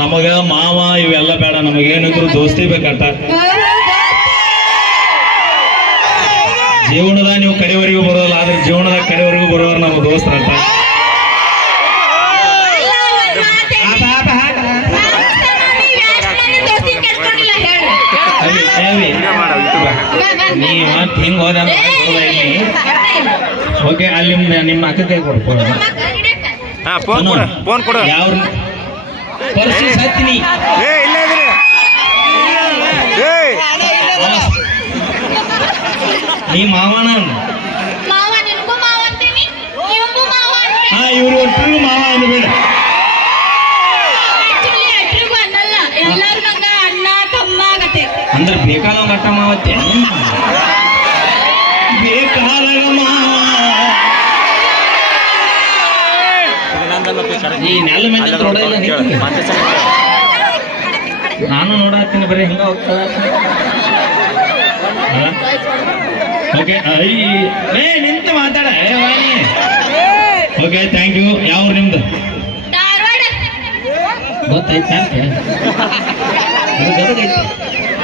ನಮಗ ಮಾವ ಇವೆಲ್ಲ ಬೇಡ, ನಮಗೇನಿದ್ರು ದೋಸ್ತಿ ಬೇಕಂತ. ಜೀವನದ ನೀವು ಕಡೆವರೆಗೂ ಬರೋಲ್ಲ, ಆದ್ರೆ ಜೀವನದ ಕಡೆವರೆಗೂ ಬರೋರು ನಮ್ಮ ದೋಸ್ತರಂತ. ಹಿಂಗ್ ಹೋದ ಓಕೆ. ಅಲ್ಲಿ ನಿಮ್ಮ ಅಕ್ಕ ಕೈ ಕೊಡ್ಕೊಡ, ಯಾವ ಪರಿಸ್ಥಿತಿ ಹತ್ತೀನಿ ನೀ ಮಾವನ ಇವ್ರು ಒಟ್ಟರು ಮಾವ ಅನ್ಬೇಡ. ಅಂದ್ರೆ ಬೇಕಾದವ ಅಟ್ಟ ಮಾವತ್ತೆ, ಬೇಕಾದಾಗ ಮಾವ. ಈ ನೆಲ ಮಂದಿ ನೋಡಿಲ್ಲ, ನಾನು ನೋಡತ್ತೀನಿ ಬರೀ ಹಿಂಗ ಹೋಗ್ತದ. ಓಕೆ ನಿಂತು ಮಾತಾಡ. Okay thank you. ಯಾವ ನಿಮ್ದು ಗೊತ್ತೈತೆ?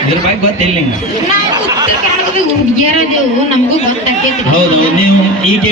ಇದ್ರ ಬಗ್ಗೆ ಗೊತ್ತಿಲ್ಲ ನಿಂಗೆ? ಹೌದು, ನೀವು ಈಗ